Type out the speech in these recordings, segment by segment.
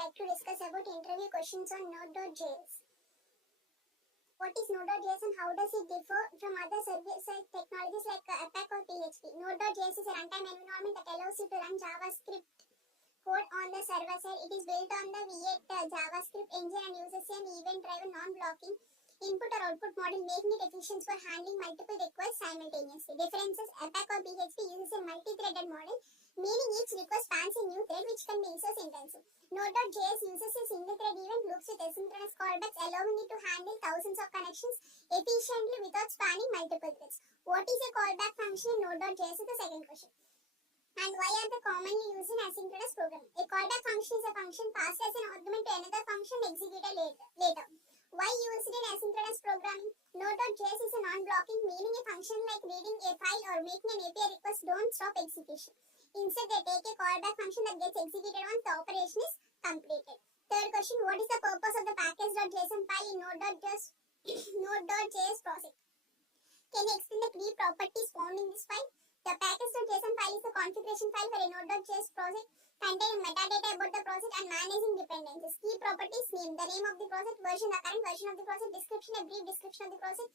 like to discuss about interview questions on Node.js. What is Node.js and how does it differ from other server-side technologies like Apache or PHP? Node.js is a runtime environment that allows you to run JavaScript code on the server side. It is built on the V8 JavaScript engine and uses an event-driven non-blocking input or output model, making it efficient for handling multiple requests simultaneously. Differences: Apache or PHP uses a multi-threaded model, meaning each request spans a new thread which can be resource intensive. Node.js uses a single thread event loops with asynchronous callbacks, allowing it to handle thousands of connections efficiently without spanning multiple threads. What is a callback function in Node.js is the second question. And why are they commonly used in asynchronous programming? A callback function is a function passed as an argument to another function executed later. Why used in asynchronous programming? Node.js is a non-blocking, meaning a function like reading a file or making an API request don't stop execution. Instead, they take a callback function that gets executed once the operation is completed. Third question, what is the purpose of the package.json file in Node.js project? Can you explain the key properties found in this file? The package.json file is the configuration file for a Node.js project containing metadata about the project and managing dependencies. Key properties: name, the name of the project, version, the current version of the project, description, a brief description of the project,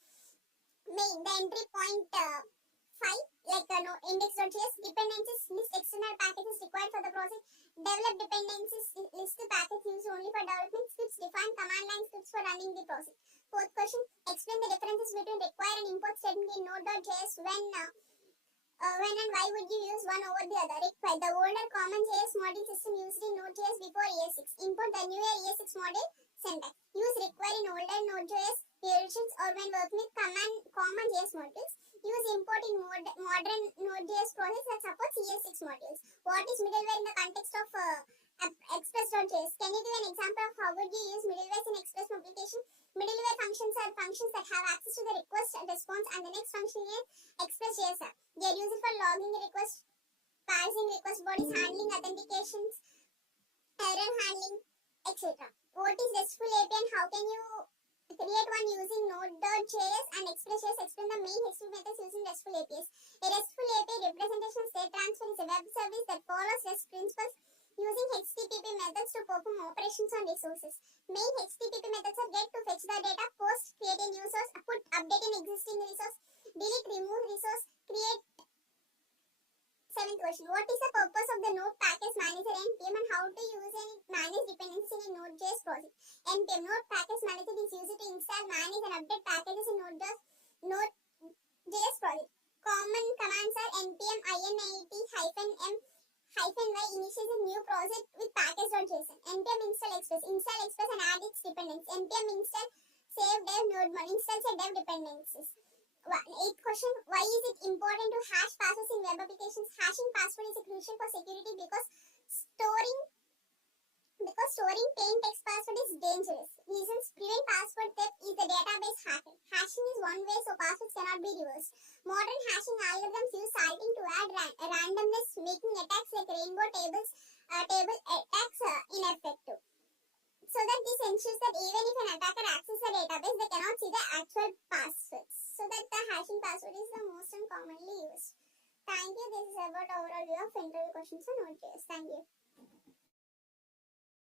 main, the entry point file like index.js, dependencies, list external packages required for the project, develop dependencies, list the package used only for development, scripts, define command line scripts for running the project. Fourth question, explain the differences between require and import statement in Node.js. When and why would you use one over the other? Require, the older common JS model system used in Node.js before ES6. Import, the newer ES6 model syntax. Use require in older Node.js versions or when working with common JS modules. Use import in modern Node.js projects that supports ES6 modules. What is middleware in the context of Express.js? Can you give an example of how would you use middleware in Express application? Middleware functions are functions that have access to the request response and the next function in Express.js app. They are used for logging the request, parsing request bodies, handling authentications, error handling, etc. What is RESTful API and how can you create one using Node.js and Express.js? Explain the main HTTP methods using RESTful APIs. A RESTful API representation of state transfer is a web service that follows REST principles using HTTP methods to perform operations on resources. Main HTTP methods are get to fetch the data, post, create a new source, put, update an existing resource, delete, remove resource, create. Seventh question, what is the purpose of the Node Package Manager NPM and how to use and manage dependencies in a Node.js project? NPM, Node Package Manager, is used to install, manage and update packages in Node.js project. Common commands are npm init-m -y initiates a new project with package.json. npm install express and add its dependencies. npm install save dev node mod installs a dev dependencies. Eighth question, why is it important to hash passwords in web applications? Hashing password is crucial for security because storing plain text password is dangerous. Reasons: prevent password theft is the database hacking. Hashing is one way so passwords cannot be reversed. Modern hashing algorithms use salting to add randomness, making attacks like rainbow table attacks ineffective. So that this ensures that even if an attacker accesses the database, they cannot see the actual passwords. So that the hashing password is the most commonly used. Thank you. This is about overall view of interview questions on Node.js. Thank you.